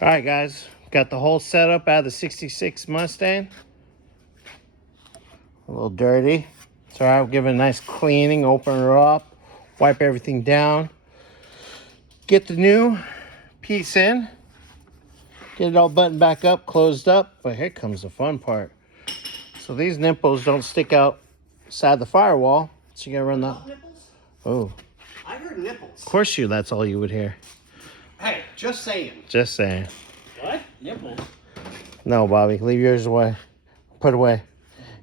All right, guys. Got the whole setup out of the 66 Mustang. A little dirty. It's all right. We'll give it a nice cleaning, open her up, wipe everything down. Get the new piece in. Get it all buttoned back up, closed up. But here comes the fun part. So these nipples don't stick outside the firewall. So you gotta run that. Nipples? Oh. I heard nipples. Of course that's all you would hear. Hey, just saying. Just saying. What? Nipples? No, Bobby, leave yours away. Put away.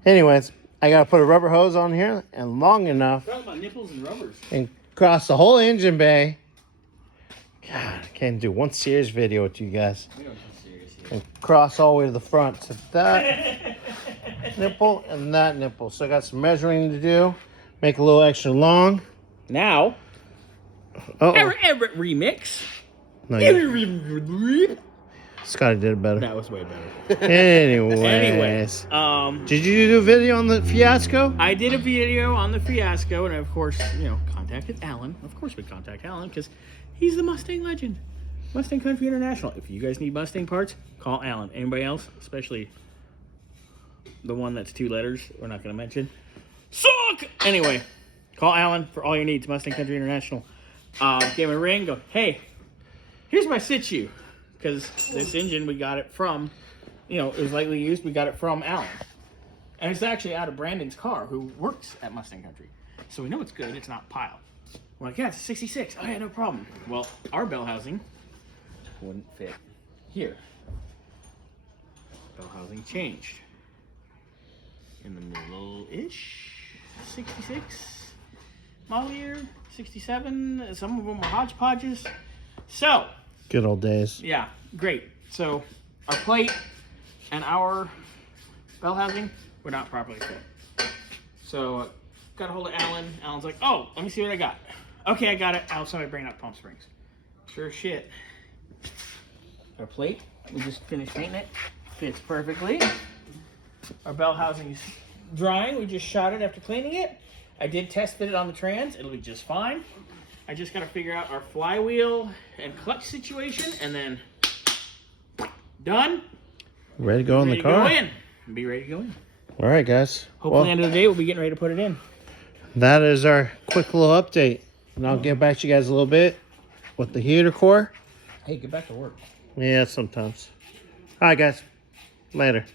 Anyways, I gotta put a rubber hose on here and long enough. Talking about nipples and rubbers. And cross the whole engine bay. God, I can't do one serious video with you guys. We don't get serious here. And cross all the way to the front to that nipple and that nipple. So I got some measuring to do. Make a little extra long. Now, remix. No, Scotty did it better. That was way better. Anyways. Did you do a video on the Fiasco? I did a video on the Fiasco, and of course, contacted Alan. Of course we contact Alan, because he's the Mustang legend. Mustang Country International. If you guys need Mustang parts, call Alan. Anybody else, especially the one that's 2 letters, we're not going to mention. Suck! Anyway, call Alan for all your needs. Mustang Country International. Gave him a ring. Go, hey, here's my situ. Because this engine, we got it from, it was lightly used. We got it from Alan. And it's actually out of Brandon's car, who works at Mustang Country. So we know it's good. It's not piled. We're like, yeah, it's a 66. Oh, yeah, no problem. Well, our Bellhousing wouldn't fit here. Bellhousing changed. In the middle-ish. 66 model year. 67. Some of them were hodgepodges. So... Good old days. Yeah, great. So our plate and our bell housing were not properly fit. So got a hold of Alan. Alan's like, oh, let me see what I got. Okay, I got it. I'll somebody bring out pump springs. Sure shit. Our plate, we just finished painting it. Fits perfectly. Our bell housing's drying. We just shot it after cleaning it. I did test fit it on the trans. It'll be just fine. I just got to figure out our flywheel and clutch situation, and then done. Ready to go in the car? Go in. Be ready to go in. All right, guys. Hopefully, end of the day, we'll be getting ready to put it in. That is our quick little update. And I'll get back to you guys a little bit with the heater core. Hey, get back to work. Yeah, sometimes. All right, guys. Later.